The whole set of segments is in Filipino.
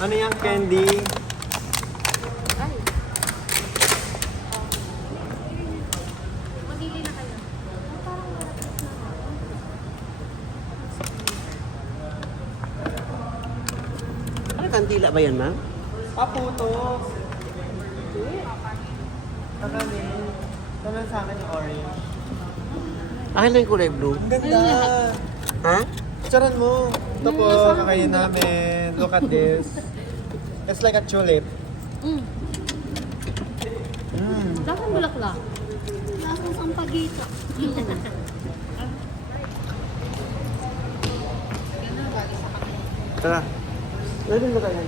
Ano yung candy? Ay. Magili na kayo. Parang malapit na ako. Ano, kandila ba yan, ma'am? Paputok. Kakanin. Kanan sa akin yung orange. Akin lang yung kulay blue. Ang ganda. Ha? Charan mo. Ito po, kakain namin. Look at this. It's like a tulip. Mm. Mm. Lasang bulaklak. Lasang sampagita. Tara. Meron ba kayo?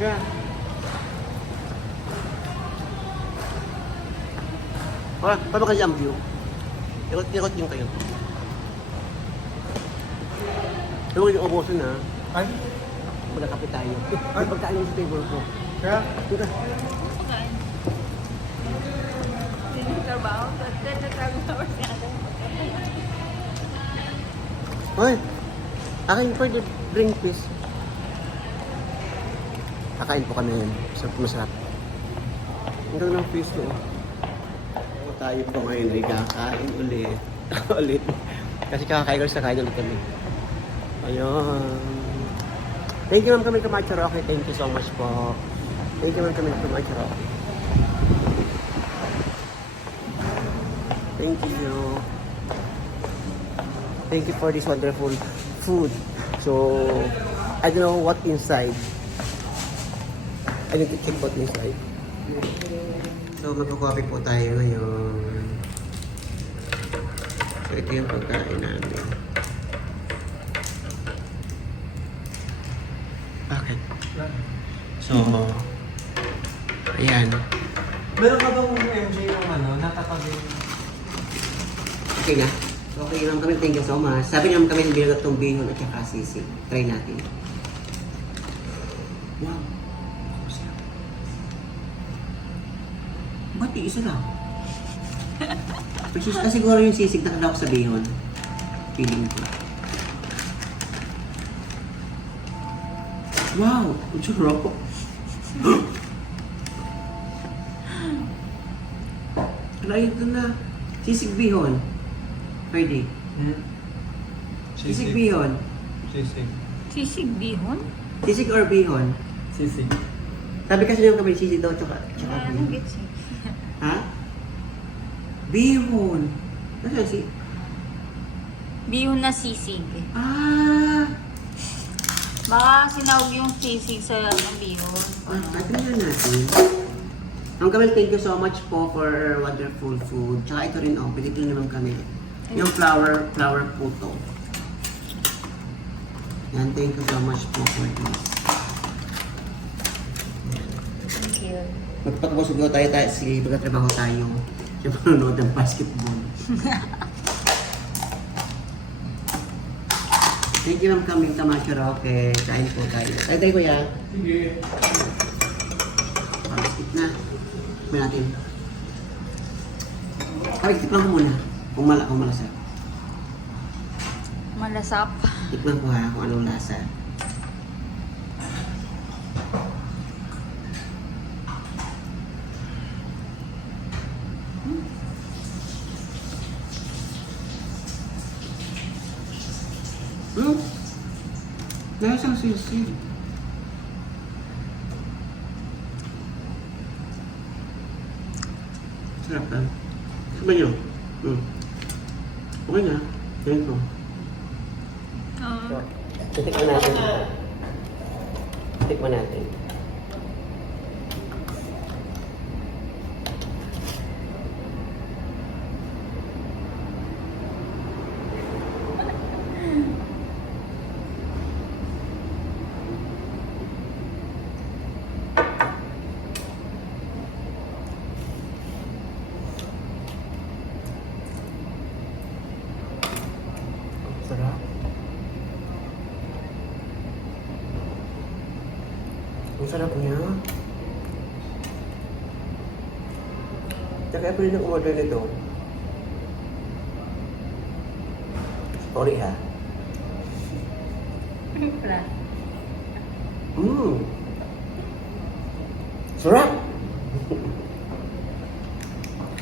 Yeah. Wala, paano kayo ang view? Ikot-ikot yung kayo. Huwag yung ubusin ha. Ay? Magkakapit tayo. Ay, pagkain yung sa table ko. Kaya? Dito. Hoy! Akin pwede bring please. Kakain po kami yun. Masarap. Ang ganda ng fish no. Tayo po ngayon ay kakain ulit. Ulit. Kasi kakakain ko sa kain ulit kami. Ayun. Thank you ma'am kami Camacho Roque. Thank you so much po. Thank you ma'am kami Camacho Roque. Thank you. Thank you for this wonderful food. So, I don't know what inside. I need to check what inside. So, magkakape po tayo ngayon. So, ito yung pagkain namin. Bakit? So, ayan. Meron ka bang MJ yung natatabi? Okay na? Okay naman kami. Thank you so much. Sabi naman kami binagat itong bihon at saka sisig. Try natin. Wow. Ba't isa lang? Siguro yung sisig na kadawak sa bihon. Feeling ko. Wow! Ang sarap. Kaya ito na. Sisig bihon. Pwede. Sisig bihon. Sisig. Sisig bihon? Sisig or bihon? Sisig. Sabi kasi naman kami sisig daw tsaka bihon. Ha? Bihon. Nasaan si? Bihon na sisig. Ah! Baka sinawag yung sisig sa bihon. Atin na natin. Ang Kamil, thank you so much po for wonderful food. Tsaka ito rin, pinipili naman kami. Yung flower puto. Yan, thank you so much po for this. Thank you. Magpapabusog daw tayo, sige, magkatrabaho tayo. Siya manonood ng basketball. Thank you ma'am kaming Camacho Roque. Kain po tayo. Kain tayo kuya. Sige. Palastik na. Kumain natin. Kaya tikman ko muna. Kung malasap. Malasap. Tikman ko ha kung anong lasa. Lasang sisig. Sarap lang. Sabi nyo? Okay na. Ganyan ko. Tikman natin. Tikman natin. Sarap. Ang sarap niya. Tsaka pa rin ang umorder nito. Sorry ha. Wala. Sarap!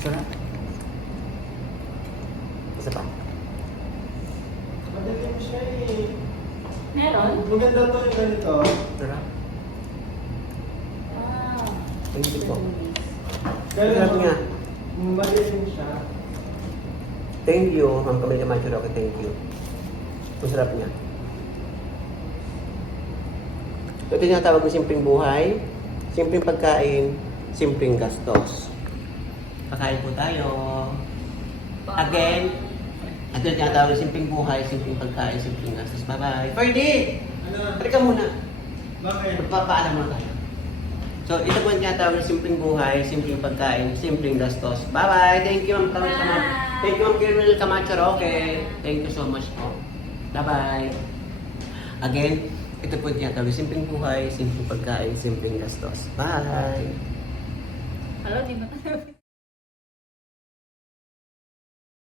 Sarap. Isa pa. Madilim siya eh. Meron? Maganda to yung ganito. Sarap. Wow. Thank you po. Kaya Sarap nga. madilim siya. Thank you, Ma'am Camila Camacho. Okay, thank you. Ang sarap niya. Ito yung tinatawag ng simpleng buhay, simpleng pagkain, simpleng gastos. Kakain po tayo. Again, ito yung tinatawag ng simpleng buhay, simpleng pagkain, simpleng gastos. Bye-bye. Ferdy! Ano? Halika muna. Bakit? Magpapaalam muna tayo. So, ito po yung tinatawag ng simpleng buhay, simpleng pagkain, simpleng gastos. Bye-bye! Thank you, Ma'am Camila Camacho. Thank you, Ma'am Camila Camacho. Okay. Thank you so much po. Bye-bye. Again, ito po yung tinatawag ng simpleng buhay, simpleng pagkain, simpleng gastos. Bye! Hello, di ba?